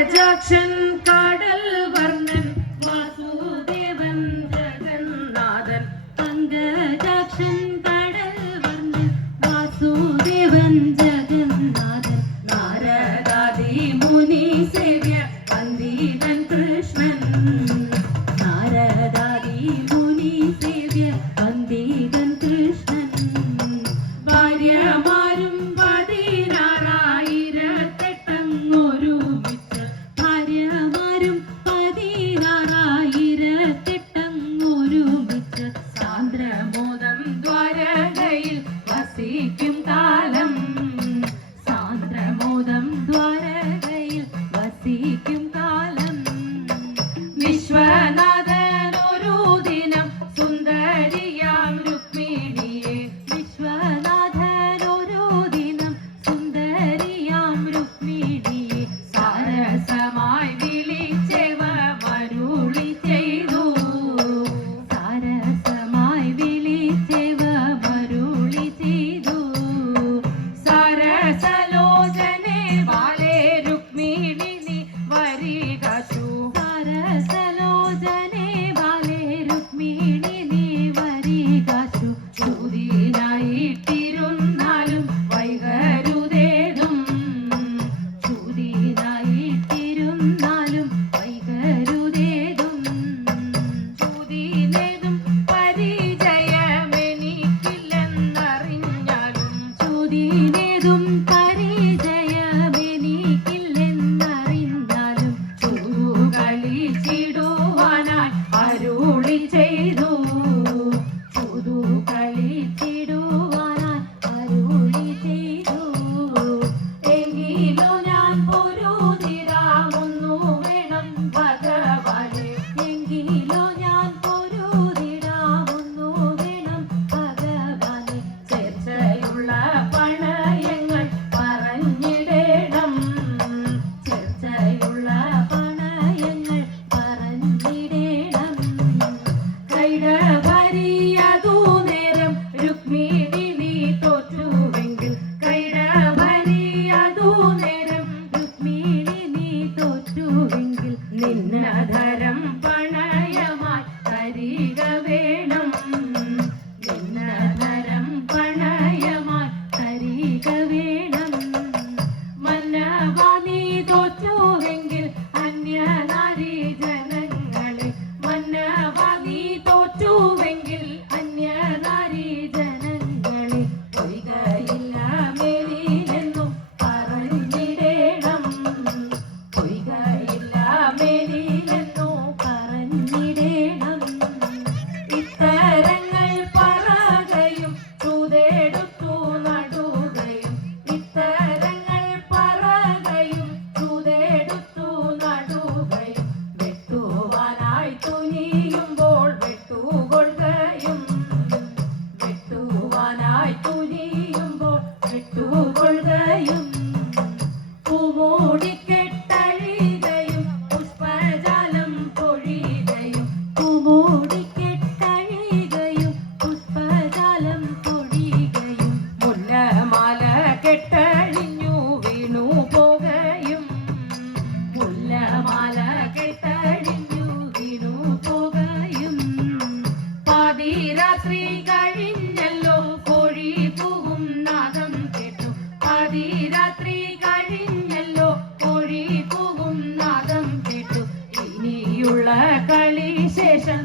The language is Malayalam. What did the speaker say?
പങ്കജാക്ഷൻ കടൽ വർണ്ണൻ വാസുദേവൻ ജഗന്നാഥൻ പങ്കജാക്ഷൻ കടൽ വർണ്ണൻ വാസുദേവൻ ജഗന്നാഥൻ നാരദാദി മുനി സേവ്യ വന്ദിതൻ കൃഷ്ണൻ നാരദാദി മുനി സേവ്യ വന്ദിതൻ കൃഷ്ണൻ ഭാര്യമാരും 16,000 ഭാര്യമാരും 16,000 സാന്ദ്രമോദം ദ്വാരകയിൽ വസിക്കും കാലം സാന്ദ്രമോദം ദ്വാരകയിൽ വസിക്കും കാലം വിശ്വനാഥൻ ഒരു ദിനം സുന്ദരിയാം രുക്മിണിയെ വിശ്വനാഥൻ ഒരു ദിനം സുന്ദരിയാം രുക്മിണിയെ സാരസമായി വിളിച്ചവ മരുളി ചെയ്തു സാരസമായി വിളിച്ചവ മരുളി ചെയ്തു സരസലോചനെ വാലേ രുക്മിണി നീ വരികശു സരസലോചനെ ബാലേ രുക്മിണി നീ വരികാശു ചൂതിനായിട്ടിരുന്നാലും വൈകരുതേതും ചൂതിനായിട്ടിരുന്നാലും വൈകരുതേതും ചൂതിനേതും പരിചയമെനിക്കില്ലെന്നറിഞ്ഞാലും ചൂതിനേതും പരിചയമെനിക്കില്ലെന്നറിഞ്ഞാലും ചൂതുകളിച്ചിടുവാനായി അരുളി ചെയ്തു ചൂതുകളിച്ചിടുവാനായി അരുളി ചെയ്തു എങ്കിലോ ഞാൻ പൊരുതിരാമൊന്നു വേണം ഭഗവാനെ എങ്കിലോ ഞാൻ പൊരുതിടാമൊന്നു വേണം ഭഗവാനെ ചേർച്ചയുള്ള പണയങ്ങൾ പറഞ്ഞിടേണം ചേർച്ചയുള്ള പണയങ്ങൾ പറഞ്ഞിടേണം കൈടവരിയതു നേരം രുക്മിണി നീ തോറ്റുവെങ്കിൽ കൈടവരിയതു നേരം രുക്മിണി നീ തോറ്റുവെങ്കിൽ നിന്നധരം പണയമായി തരിക വേണം നിന്നധരം പണയമായി തരിക വേണം മന്നവാ നീ തോറ്റുവെങ്കിൽ അന്യനാരി ജനങ്ങളെ മന്നവാ നീ തോറ്റുവെങ്കിൽ അന്യനാരി ജനങ്ങളെ പൊയ്കയില്ല മേലിലെന്നും പറഞ്ഞിടേണം പൊയ്കയില്ല മേലിലെന്നും പറഞ്ഞിടേണം ഇത്തരങ്ങൾ പറകയും ചൂതെടുത്തു നടുകയും ഇത്തരങ്ങൾ പറകയും ചൂതെടുത്തു നടുകയും വെട്ടുവാനായി തുനിയുമ്പോൾ വെട്ടുകൊള്ളുകയും വെട്ടുവാനായി തുനിയുമ്പോൾ വെട്ടുകൊള്ളുകയും പൂമൂടിക്കെട്ടഴികയും പുഷ്പജാലം പൊഴികയും പൂമൂടിക്കെട്ടഴികയും പുഷ്പജാലം പൊഴികയും മുല്ലമാല കെട്ടഴിഞ്ഞു വീണു പോകുകയും മുല്ലമാല കെട്ടഴിഞ്ഞു വീണു പോകുകയും പാതിരാത്രി കഴിഞ്ഞല്ലോ കോഴി പൂവും നാദം കേട്ടു പാതിരാത്രി കഴിഞ്ഞല്ലോ കോഴി പൂവും നാദം കേട്ടു ഇനിയുള്ള കളി ശേഷം